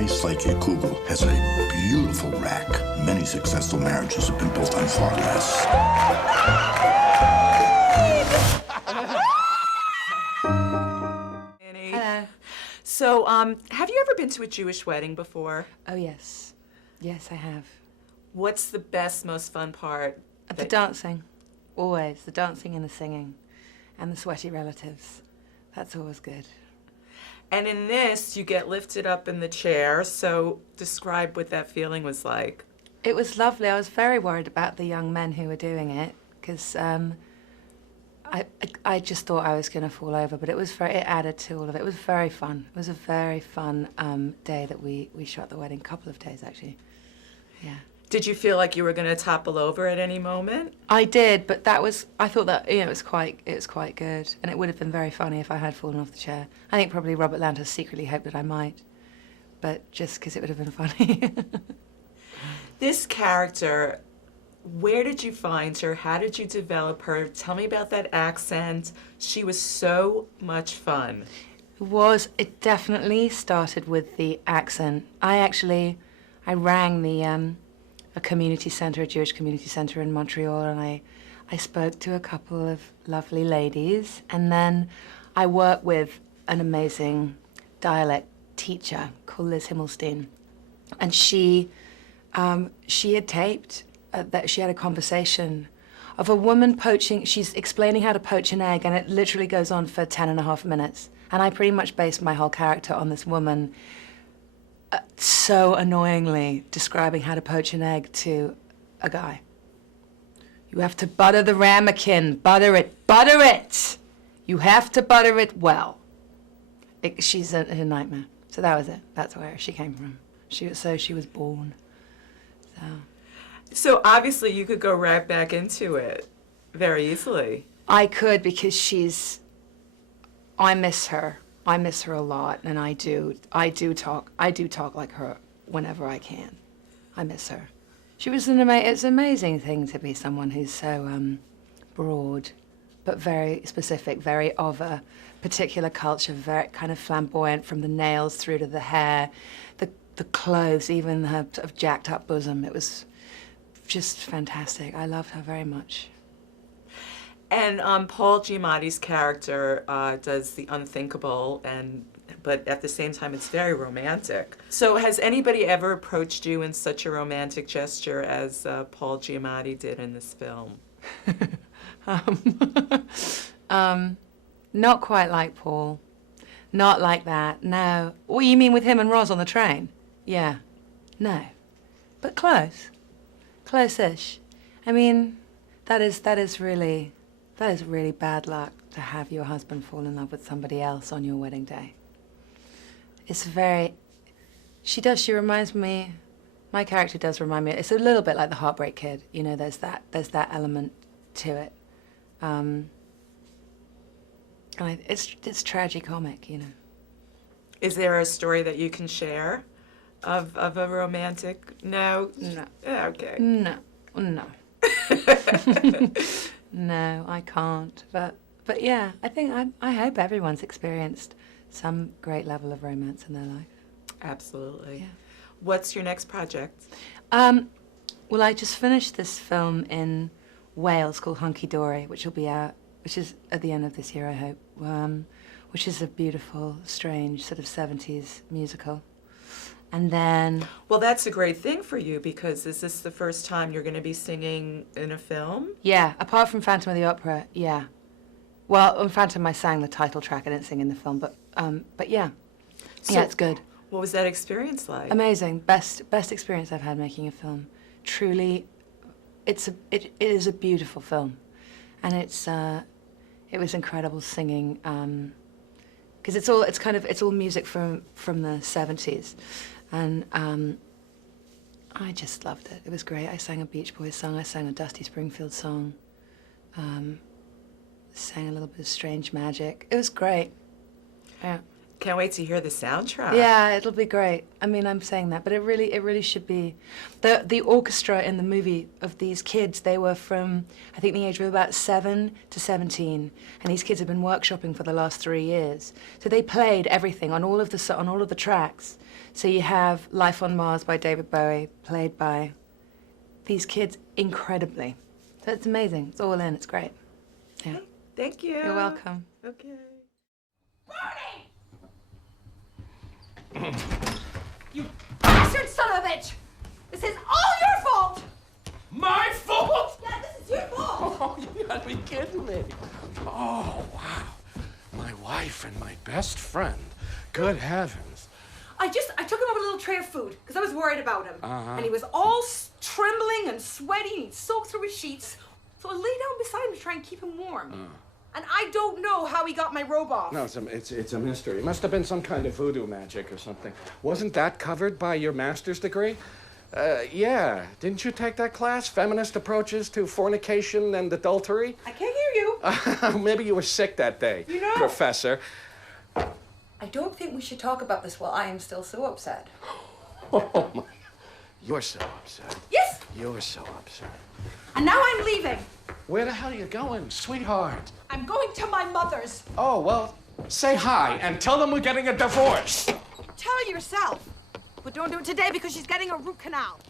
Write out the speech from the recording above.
nice like your Kugel has a beautiful rack. Many successful marriages have been built on far less. Hello. So, have you ever been to a Jewish wedding before? Oh, yes. Yes, I have. What's the best, most fun part? The dancing. Always. The dancing and the singing. And the sweaty relatives. That's always good. And in this, you get lifted up in the chair, so describe what that feeling was like. It was lovely. I was very worried about the young men who were doing it, because I just thought I was going to fall over, but it added to all of it. It was very fun. It was a very fun day that we shot the wedding, couple of days actually. Yeah. Did you feel like you were going to topple over at any moment? I did, but I thought that, it was quite good, and it would have been very funny if I had fallen off the chair. I think probably Robert Lantos secretly hoped that I might, but just because it would have been funny. This character, where did you find her? How did you develop her? Tell me about that accent. She was so much fun. It definitely started with the accent. I rang a community center, a Jewish community center in Montreal, and I spoke to a couple of lovely ladies, and then I worked with an amazing dialect teacher called Liz Himmelstein, and she had taped that she had a conversation of a woman poaching. She's explaining how to poach an egg, and it literally goes on for 10.5 minutes, and I pretty much based my whole character on this woman so annoyingly describing how to poach an egg to a guy. You have to butter the ramekin, butter it. You have to butter it well. She's a nightmare. So that was it. That's where she came from. She was born. So obviously you could go right back into it very easily. I could, because I miss her. I miss her a lot, and I do talk like her whenever I can. I miss her. It's an amazing thing to be someone who's so broad, but very specific, very of a particular culture, very kind of flamboyant from the nails through to the hair, the clothes, even her sort of jacked up bosom. It was just fantastic. I loved her very much. And Paul Giamatti's character does the unthinkable, but at the same time it's very romantic. So has anybody ever approached you in such a romantic gesture as Paul Giamatti did in this film? Not quite like Paul. Not like that, no. What you mean with him and Roz on the train? Yeah. No. But close. Close-ish. I mean, that is really bad luck to have your husband fall in love with somebody else on your wedding day. She reminds me, my character does remind me, it's a little bit like the Heartbreak Kid, you know, there's that element to it. And it's tragicomic, you know. Is there a story that you can share of a romantic? No? No. Okay. No. No, I can't. But yeah, I hope everyone's experienced some great level of romance in their life. Absolutely. Yeah. What's your next project? Well, I just finished this film in Wales called Hunky Dory, which is at the end of this year, I hope, which is a beautiful, strange sort of 70s musical. And then... Well, that's a great thing for you, because is this the first time you're going to be singing in a film? Yeah, apart from Phantom of the Opera, yeah. Well, on Phantom I sang the title track, I didn't sing in the film, but yeah. So, yeah, it's good. What was that experience like? Amazing. Best experience I've had making a film. Truly, it is a beautiful film. And it was incredible singing, because it's all music from the 70s. And I just loved it. It was great. I sang a Beach Boys song. I sang a Dusty Springfield song. Sang a little bit of Strange Magic. It was great. Yeah. Can't wait to hear the soundtrack. Yeah, it'll be great. I mean, I'm saying that, but it really should be. The orchestra in the movie of these kids, they were from, I think the age of about 7 to 17, and these kids have been workshopping for the last 3 years. So they played everything on all of the tracks. So you have Life on Mars by David Bowie, played by these kids incredibly. So it's amazing. It's all in. It's great. Yeah. Thank you. You're welcome. Okay. Barney! You bastard son of a bitch! This is all your fault! My fault? Yeah, this is your fault! Oh, you gotta be kidding me. Oh, wow. My wife and my best friend. Good heavens. I took him over a little tray of food because I was worried about him. Uh-huh. And he was all trembling and sweaty and he'd soaked through his sheets. So I lay down beside him to try and keep him warm. And I don't know how he got my robe off. No, it's a mystery. It must have been some kind of voodoo magic or something. Wasn't that covered by your master's degree? Yeah. Didn't you take that class? Feminist Approaches to Fornication and Adultery? I can't hear you. Maybe you were sick that day, You know- Professor. I don't think we should talk about this while I am still so upset. Oh, my. You're so upset. Yes! You're so upset. And now I'm leaving. Where the hell are you going, sweetheart? I'm going to my mother's. Oh, well, say hi and tell them we're getting a divorce. Tell her yourself. But don't do it today because she's getting a root canal.